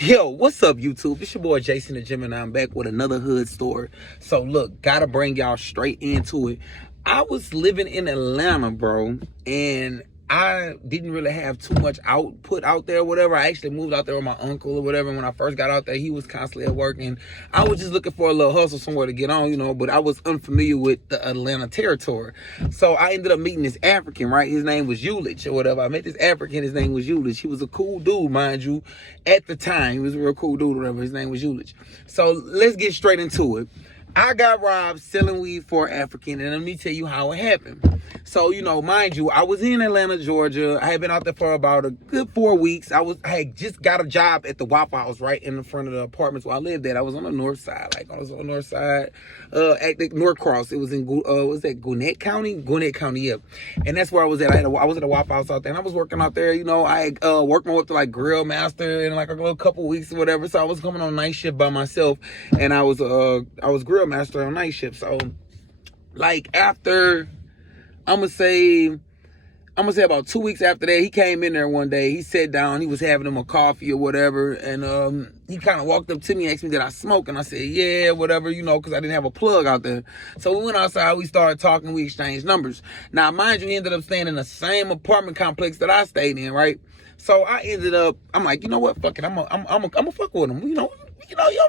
Yo, what's up, YouTube? It's your boy Jason the Gym, and I'm back with another hood story. So, look, gotta bring y'all straight into it. I was living in Atlanta, bro, and I didn't really have too much output out there, or whatever. I actually moved out there with my uncle or whatever. And when I first got out there, he was constantly at work, and I was just looking for a little hustle somewhere to get on, but I was unfamiliar with the Atlanta territory. So I ended up meeting this African, right? His name was Ulich or whatever. I met this African, his name was Ulich. He was a cool dude, mind you, at the time. He was a real cool dude or whatever. His name was Ulich. So let's get straight into it. I got robbed selling weed for an African, and let me tell you how it happened. So, mind you, I was in Atlanta, Georgia. I had been out there for about a good 4 weeks. I had just got a job at the Waffle House right in the front of the apartments where I lived at. I was on the north side, at the North Cross. It was in, was that Gwinnett County? Gwinnett County, yeah. And that's where I was at. I was at a Waffle House out there, and I was working out there. I worked my way up to grill master in a little couple weeks or whatever. So I was coming on night shift by myself, and I was grill master on night shift. So after I'm gonna say about 2 weeks after that, he came in there one day. He sat down, he was having him a coffee or whatever, and he kind of walked up to me and asked me, did I smoke? And I said, yeah, whatever, because I didn't have a plug out there. So we went outside, we started talking, we exchanged numbers. Now, mind you, he ended up staying in the same apartment complex that I stayed in, right? So I ended up, I'm like, you know what, fuck it, I'm a fuck with him, you don't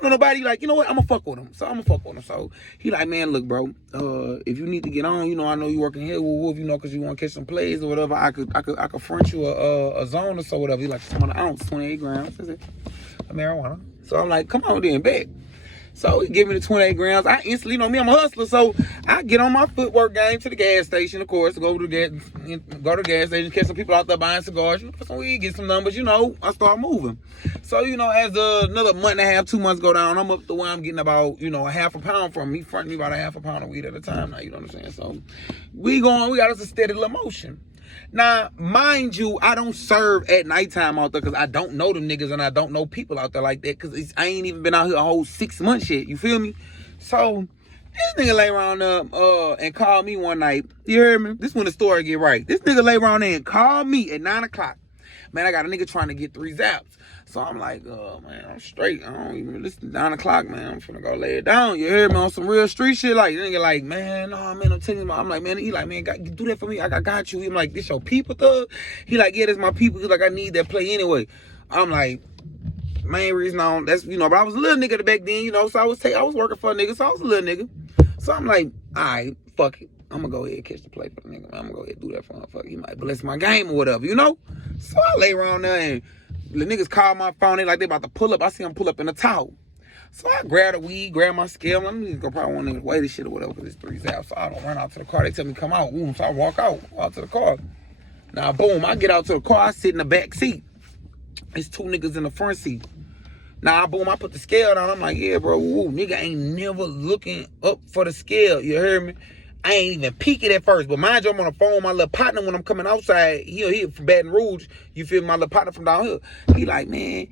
know nobody. Like, you know what? I'm gonna fuck with him. So I'm gonna fuck with him. So he like, man, look, bro. If you need to get on, I know you working here, because you want to catch some plays or whatever. I could front you a zone or so, whatever. He like, some on the ounce, 28 grams. I said, marijuana. So I'm like, come on then, bet. So he give me the 28 grams. I instantly, me, I'm a hustler. So I get on my footwork game to the gas station, of course, to go to the gas station, catch some people out there buying cigars, put some weed, get some numbers, I start moving. So, as another month and a half, 2 months go down, I'm up to where I'm getting about, a half a pound from him. He fronting me about a half a pound of weed at a time now, you know what I'm saying? So we got us a steady little motion. Now, mind you, I don't serve at nighttime out there because I don't know them niggas and I don't know people out there like that because I ain't even been out here a whole 6 months yet. You feel me? So this nigga lay around and called me one night. You heard me? This when the story get right. This nigga lay around there and called me at 9 o'clock. Man, I got a nigga trying to get 3 zaps. So I'm like, man, I'm straight. I don't even listen. 9 o'clock, man. I'm finna go lay it down. You hear me? On some real street shit. Like, the nigga like, man, no, man, I'm telling you. I'm like, man, he like, man, do that for me. I got you. He like, this your people, thug? He like, yeah, that's my people. He like, I need that play anyway. I'm like, main reason I don't, that's, but I was a little nigga back then, so I was working for a nigga, so I was a little nigga. So I'm like, all right, fuck it. I'm gonna go ahead and catch the play for the nigga, man. I'm gonna go ahead and do that for him. Fuck, he might bless my game or whatever, So I lay around there and the niggas call my phone. They like they about to pull up. I see them pull up in a towel. So I grab the weed, grab my scale. I'm gonna go probably want to weigh this shit or whatever because it's 3 zaps. So I don't run out to the car. They tell me come out. Boom. So I walk out to the car. Now boom, I get out to the car. I sit in the back seat. It's 2 niggas in the front seat. Now boom, I put the scale down. I'm like, yeah, bro. Woo, nigga ain't never looking up for the scale. You heard me? I ain't even peeking at first, but mind you, I'm on the phone with my little partner when I'm coming outside. He from Baton Rouge. You feel me? My little partner from down here. He like, man,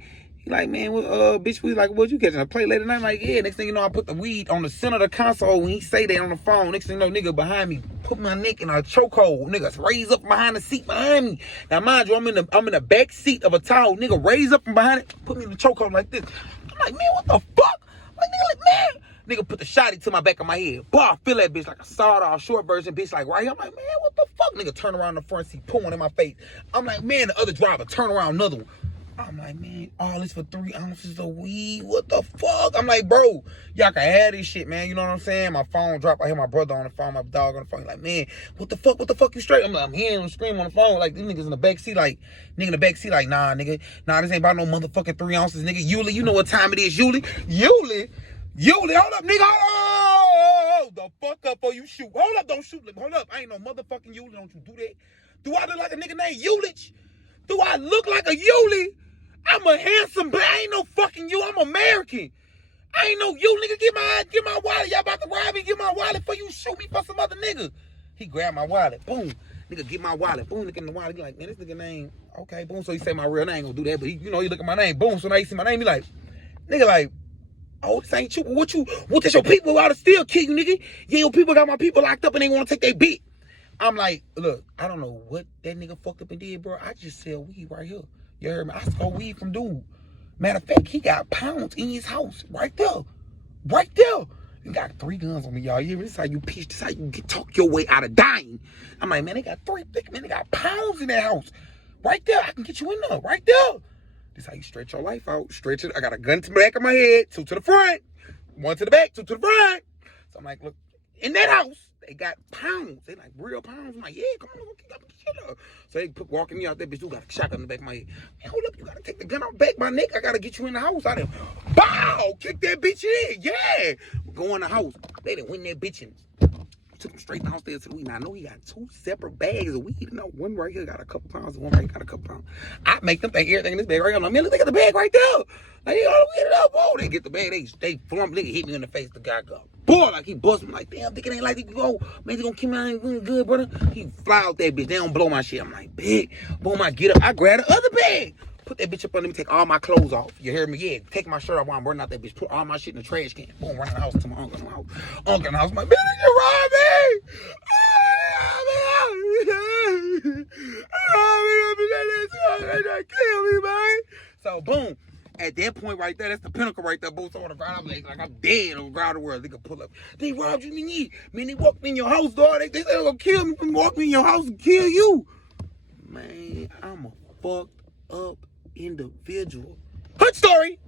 well, bitch, we like, what you catching a play late at night? I'm like, yeah. Next thing you know, I put the weed on the center of the console. When he say that on the phone, next thing you know, nigga behind me put my neck in a chokehold. Niggas raise up behind the seat behind me. Now, mind you, I'm in the back seat of a towel. Nigga raise up from behind it, put me in the chokehold like this. I'm like, man, what the fuck? Like, nigga, like, man. Nigga put the shotty to my back of my head. Boy, I feel that bitch like a sawed-off short version bitch like right here. I'm like, man, what the fuck? Nigga turn around the front seat, pulling in my face. I'm like, man, the other driver, turn around, another one. I'm like, man, all this for 3 ounces of weed. What the fuck? I'm like, bro, y'all can have this shit, man. You know what I'm saying? My phone dropped. I hear my brother on the phone, my dog on the phone. He's like, man, what the fuck you straight? I'm like, I'm hearing him scream on the phone. Like, these niggas in the back seat, like, nigga in the back seat, like, nah, nigga. Nah, this ain't about no motherfucking 3 ounces, nigga. Yuli, you know what time it is, Yuli. Yuli, hold up, nigga. Hold the fuck up before you shoot. Hold up, don't shoot. Hold up. I ain't no motherfucking Yuli. Don't you do that. Do I look like a nigga named Yulich? Do I look like a Yuli? I'm a handsome black. I ain't no fucking you. I'm American. I ain't no you, nigga. Get my wallet. Y'all about to rob me. Get my wallet before you shoot me for some other nigga. He grabbed my wallet. Boom. Nigga, get my wallet. Boom, look in the wallet. He like, man, this nigga name. Okay, boom. So he say my real name. Gonna do that. But he look at my name. Boom. So now he see my name. He like, nigga, like, oh, this ain't you. What this your people ought to still kill you, nigga? Yeah, your people got my people locked up and they want to take their bit. I'm like, look, I don't know what that nigga fucked up and did, bro. I just sell weed right here. You heard me? I stole weed from dude. Matter of fact, he got pounds in his house right there. Right there. He got 3 guns on me, y'all. This is how you pitch. This is how you talk your way out of dying. I'm like, man, they got 3 thick, man. They got pounds in that house. Right there. I can get you in there. Right there. This is how you stretch your life out. Stretch it. I got a gun to the back of my head, 2 to the front, 1 to the back, 2 to the front. So I'm like, look, in that house, they got pounds. They like real pounds. I'm like, yeah, come on, get up. So they walking me out that bitch. You got a shotgun in the back of my head. Man, hold up, you gotta take the gun out the back of my neck. I gotta get you in the house. I done, bow, kick that bitch in. Yeah, go in the house. They done win that bitch in. Took him straight downstairs to the weed. Now I know he got 2 separate bags of weed. You know, one right here got a couple pounds, and one right here got a couple pounds. I make them think everything in this bag right here. I'm like, man, look at the bag right there. Like, all the weed up. Oh, they get the bag. They flump, nigga hit me in the face. The guy go, boy, like he bust me. Like, damn, think it ain't like it go. Man, they gonna keep me out ain't good, brother. He fly out that bitch. They don't blow my shit. I'm like, big. Boom, I get up. I grab the other bag. Put that bitch up under me, take all my clothes off. You hear me? Yeah, take my shirt off while I'm running out that bitch. Put all my shit in the trash can. Boom, run in the house to my uncle in the house. Uncle in the house, my man, you robbed me! Kill me, man. So, boom. At that point right there, that's the pinnacle right there. Boots on the ground. I'm like I'm dead on the ground of the world. They could pull up. They robbed you, man. They walked me in your house, dog. They said they're gonna kill me. They walked me in your house and kill you. Man, I'm a fucked up individual. Hood story.